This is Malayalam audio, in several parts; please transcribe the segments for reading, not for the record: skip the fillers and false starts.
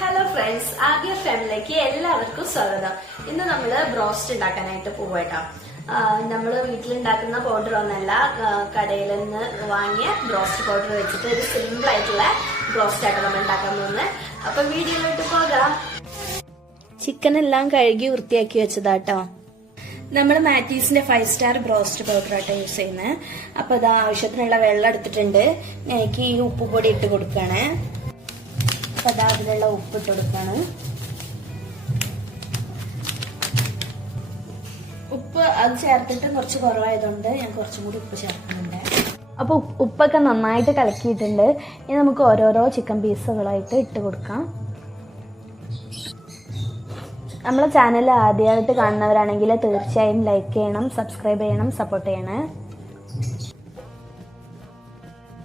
ഹലോ ഫ്രണ്ട്സ്, ആദ്യ ഫാമിലിയിലേക്ക് എല്ലാവർക്കും സ്വാഗതം. ഇന്ന് നമ്മള് ബ്രോസ്റ്റ് ഉണ്ടാക്കാനായിട്ട് പോവാട്ടോ. നമ്മള് വീട്ടിലുണ്ടാക്കുന്ന പൗഡർ ഒന്നല്ല, കടയിൽ നിന്ന് വാങ്ങിയ ബ്രോസ്റ്റ് പൗഡർ വെച്ചിട്ട് ഒരു സിമ്പിൾ ആയിട്ടുള്ള ബ്രോസ്റ്റ് ആയിട്ട് നമ്മൾ ഉണ്ടാക്കാൻ പോകുന്നത്. അപ്പൊ വീഡിയോയിലോട്ട് പോകാം. ചിക്കൻ എല്ലാം കഴുകി വൃത്തിയാക്കി വെച്ചതാട്ടോ. നമ്മൾ മാറ്റീസിന്റെ 5 സ്റ്റാർ ബ്രോസ്റ്റ് പൗഡർ ആട്ടോ യൂസ് ചെയ്യുന്നത്. അപ്പൊ അത് ആവശ്യത്തിനുള്ള വെള്ളം എടുത്തിട്ടുണ്ട്. എനിക്ക് ഈ ഉപ്പുപൊടി ഇട്ട് കൊടുക്കാണ്. അപ്പൊ അതാ അതിലുള്ള ഉപ്പ് ഇട്ട് കൊടുക്കാണ്. ഉപ്പ് അത് ചേർത്തിട്ട് കുറച്ച് കുറവായതുകൊണ്ട് ഞാൻ കുറച്ചും കൂടി ഉപ്പ് ചേർക്കുന്നുണ്ട്. അപ്പൊ ഉപ്പൊക്കെ നന്നായിട്ട് കലക്കിയിട്ടുണ്ട്. ഇനി നമുക്ക് ഓരോരോ ചിക്കൻ പീസുകളായിട്ട് ഇട്ട് കൊടുക്കാം. നമ്മളെ ചാനൽ ആദ്യമായിട്ട് കാണുന്നവരാണെങ്കിൽ തീർച്ചയായും ലൈക്ക് ചെയ്യണം, സബ്സ്ക്രൈബ് ചെയ്യണം, സപ്പോർട്ട് ചെയ്യണേ.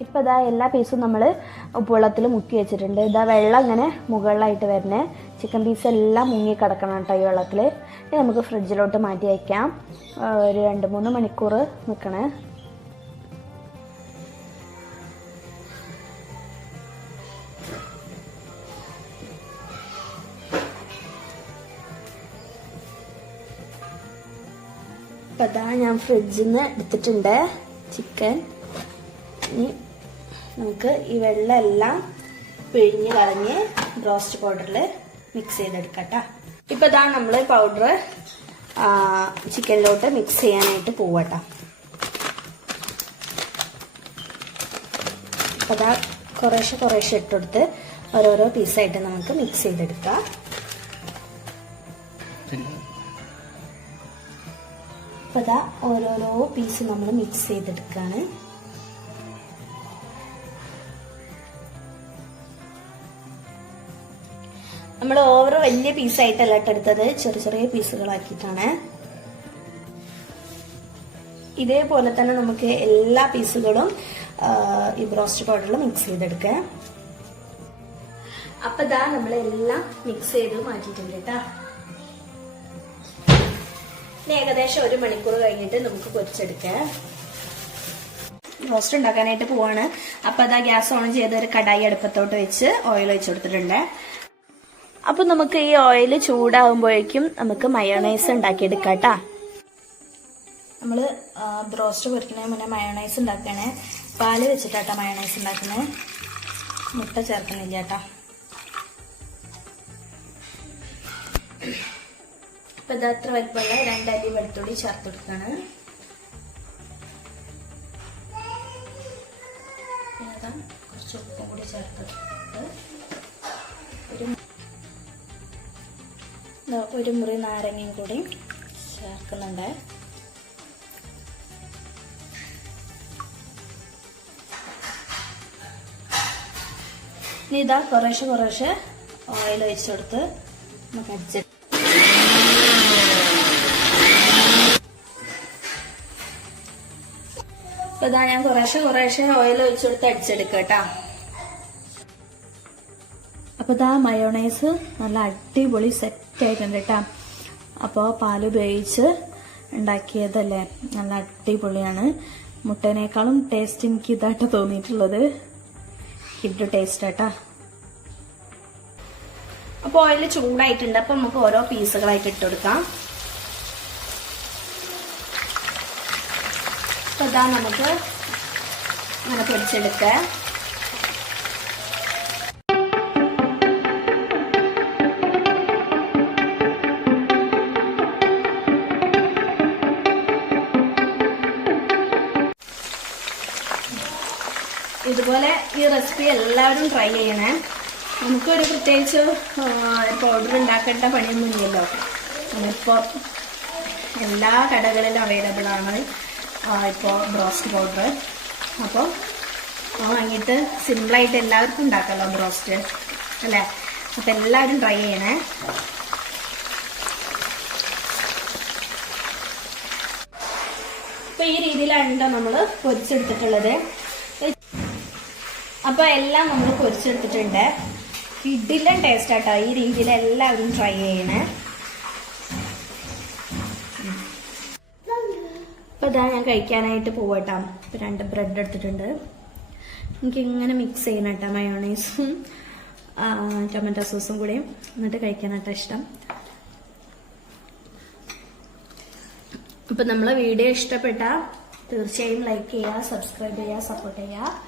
ഇപ്പം ഇതാ എല്ലാ പീസും നമ്മൾ ഉപ്പുവെള്ളത്തിൽ മുക്കി വെച്ചിട്ടുണ്ട്. ഇതാ വെള്ളം ഇങ്ങനെ മുകളിലായിട്ട് വരുന്നേ. ചിക്കൻ പീസ് എല്ലാം മുങ്ങി കിടക്കണം കേട്ടോ ഈ വെള്ളത്തിൽ. ഇനി നമുക്ക് ഫ്രിഡ്ജിലോട്ട് മാറ്റി വയ്ക്കാം. ഒരു 2-3 മണിക്കൂർ നിൽക്കണേ. അപ്പം അതാ ഞാൻ ഫ്രിഡ്ജിൽ നിന്ന് എടുത്തിട്ടുണ്ട് ചിക്കൻ. ഇനി നമുക്ക് ഈ വെള്ളം എല്ലാം പിഴിഞ്ഞ് കളഞ്ഞ് ബ്രോസ്റ്റ് പൗഡറിൽ മിക്സ് ചെയ്തെടുക്കാം കേട്ടോ. ഇപ്പം ഇതാ നമ്മൾ പൗഡർ ചിക്കനിലോട്ട് മിക്സ് ചെയ്യാനായിട്ട് പോവാട്ടോ. അപ്പം അതാ കുറേശ്ശെ ഇട്ടെടുത്ത് ഓരോരോ പീസായിട്ട് നമുക്ക് മിക്സ് ചെയ്തെടുക്കാം. അപ്പം അതാ ഓരോരോ പീസ് നമ്മൾ മിക്സ് ചെയ്തെടുക്കുകയാണ്. നമ്മൾ ഓവർ വലിയ പീസായിട്ടല്ല എടുത്തത്, ചെറിയ പീസുകളാക്കിയിട്ടാണ്. ഇതേപോലെ തന്നെ നമുക്ക് എല്ലാ പീസുകളും ഈ ബ്രോസ്റ്റ് പൗഡറിൽ മിക്സ് ചെയ്തെടുക്കുക. അപ്പൊ ഇതാ നമ്മളെല്ലാം മിക്സ് ചെയ്ത് മാറ്റിയിട്ടുണ്ട് കേട്ടോ. ഏകദേശം 1 മണിക്കൂർ കഴിഞ്ഞിട്ട് നമുക്ക് പൊരിച്ചെടുക്കാം. റോസ്റ്റ് ഉണ്ടാക്കാനായിട്ട് പോവാണ്. അപ്പൊ അതാ ഗ്യാസ് ഓൺ ചെയ്ത് ഒരു കടായി അടുപ്പത്തോട്ട് വെച്ച് ഓയിൽ ഒഴിച്ചു കൊടുത്തിട്ടുണ്ട്. അപ്പൊ നമുക്ക് ഈ ഓയിൽ ചൂടാകുമ്പോഴേക്കും നമുക്ക് മയോണൈസ് ഉണ്ടാക്കിയെടുക്കാം കേട്ടാ. നമ്മള് ബ്രോസ്റ്റ് പൊരിക്കുന്നതിന് മുന്നേ മയോണൈസ് ഉണ്ടാക്കണേ. പാല് വെച്ചിട്ടാട്ടാ മയോണൈസ് ഉണ്ടാക്കുന്നത്, മുട്ട ചേർക്കുന്നില്ല കേട്ടാ. അപ്പൊ ഇത് അത്ര വലിപ്പമുള്ള 2 അല്ലി വെളുത്തുള്ളി ചേർത്ത് കൊടുക്കാണ്. കുറച്ച് ഉപ്പും കൂടി ചേർത്തിട്ട് ഒരു മുറി നാരങ്ങയും കൂടി ചേർക്കുന്നുണ്ട്. ഇനി ഇതാ കുറേശ്ശെ ഓയിൽ ഒഴിച്ചു കൊടുത്ത് നമുക്ക് അടിച്ചിട്ട് അപ്പൊ ഇതാ ഞാൻ കുറേശ്ശെ ഓയിൽ ഒഴിച്ചു കൊടുത്ത് അടിച്ചെടുക്കുക കേട്ടാ. അപ്പൊ ഇതാ മയോണൈസ് നല്ല അടിപൊളി സെറ്റ് ആയിട്ടുണ്ട് കേട്ടാ. അപ്പോൾ പാല് ഉപയോഗിച്ച് ഉണ്ടാക്കിയതല്ലേ, നല്ല അടിപൊളിയാണ്. മുട്ടേനേക്കാളും ടേസ്റ്റ് എനിക്ക് ഇതായിട്ട് തോന്നിയിട്ടുള്ളത്. കിഡ് ടേസ്റ്റ് ആട്ടാ. അപ്പോൾ ഓയിൽ ചൂടായിട്ടുണ്ട്. അപ്പൊ നമുക്ക് ഓരോ പീസുകളായിട്ട് ഇട്ട് കൊടുക്കാം. അപ്പൊ ഇതാ നമുക്ക് അങ്ങനെ പൊരിച്ചെടുക്കാം. ഇതുപോലെ ഈ റെസിപ്പി എല്ലാവരും ട്രൈ ചെയ്യണേ. നമുക്കൊരു പ്രത്യേകിച്ച് പൗഡർ ഉണ്ടാക്കേണ്ട പണിയൊന്നും ഇല്ലല്ലോ. ഇപ്പോൾ എല്ലാ കടകളിലും അവൈലബിൾ ആണ് ഇപ്പോൾ ബ്രോസ്റ്റ് പൗഡർ. അപ്പോൾ വാങ്ങിയിട്ട് സിമ്പിളായിട്ട് എല്ലാവർക്കും ഉണ്ടാക്കാമല്ലോ ബ്രോസ്റ്റ് അല്ലേ. അപ്പം എല്ലാവരും ട്രൈ ചെയ്യണേ. അപ്പോൾ ഈ രീതിയിലാണ് നമ്മൾ പൊരിച്ചെടുത്തിട്ടുള്ളത്. അപ്പൊ എല്ലാം നമ്മൾ പൊരിച്ചെടുത്തിട്ടുണ്ട്. കിഡിലും ടേസ്റ്റ് ആട്ടോ. ഈ രീതിയിൽ എല്ലാവരും ട്രൈ ചെയ്യണേ. അപ്പൊ ഇതാ ഞാൻ കഴിക്കാനായിട്ട് പോവട്ടോ. 2 ബ്രെഡ് എടുത്തിട്ടുണ്ട്. എനിക്ക് ഇങ്ങനെ മിക്സ് ചെയ്യണം കേട്ടോ മയോണൈസും ടൊമാറ്റോ സോസും കൂടെയും എന്നിട്ട് കഴിക്കാനായിട്ട് ഇഷ്ടം. അപ്പൊ നമ്മളെ വീഡിയോ ഇഷ്ടപ്പെട്ട തീർച്ചയായും ലൈക്ക് ചെയ്യുക, സബ്സ്ക്രൈബ് ചെയ്യുക, സപ്പോർട്ട് ചെയ്യുക.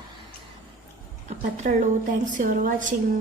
അപ്പൊ അത്രേ ഉള്ളൂ. Thanks for watching.